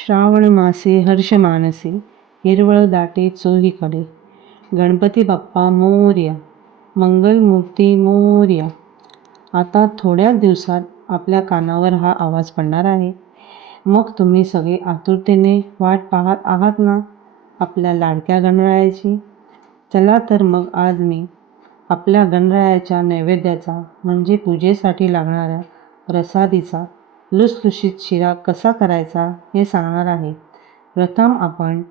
श्रावण मासे हर्ष मानसी, हिरवळ दाटे चोहीकडे. गणपती बाप्पा मोरया, मंगलमूर्ती मोरया. आता थोड्याच दिवसात आपल्या कानावर हा आवाज पडणार आहे. मग तुम्ही सगळे आतुरतेने वाट पाहत आहात ना आपल्या लाडक्या गणरायाची? चला तर मग आज मी आपल्या गणरायाच्या नैवेद्याचा म्हणजे पूजेसाठी लागणाऱ्या प्रसादीचा लुसलुशीत शिरा कसा करायचा हे सांगणार आहे. प्रथम आपण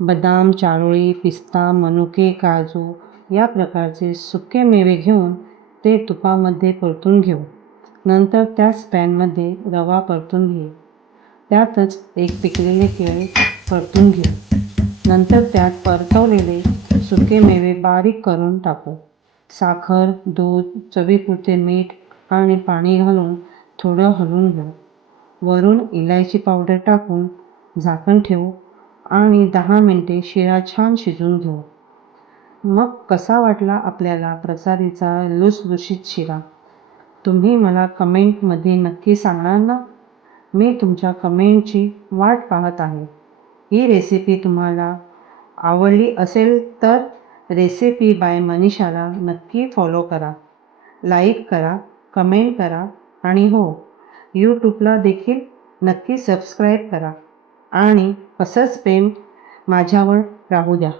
बदाम, चारोळी, पिस्ता, मनुके, काजू या प्रकारचे सुके मेवे घेऊन ते तुपामध्ये परतून घेऊ. नंतर त्याच पॅनमध्ये रवा परतून घेऊ. त्यातच एक पिकलेले केळे परतून घेऊ. नंतर त्यात परतवलेले सुके मेवे बारीक करून टाकू. साखर, दूध, चवीपुरते मीठ आणि पाणी घालून थोडं हलवून घेऊ. वरून इलायची पावडर टाकून झाकण ठेवू आणि 10 मिनिटे शिरा छान शिजवून घेऊ. मग कसा वाटला आपल्याला प्रसादीचा लुसलुशीत शिरा? तुम्ही मला कमेंटमध्ये नक्की सांगणार ना? मी तुमच्या कमेंटची वाट पाहत आहे. ही रेसिपी तुम्हाला आवडली असेल तर रेसिपी बाय मनीषाला नक्की फॉलो करा, लाईक करा, कमेंट करा आणि हो, यूट्यूबला देखील नक्की सबस्क्राईब करा आणि असंच प्रेम माझ्यावर राहू द्या.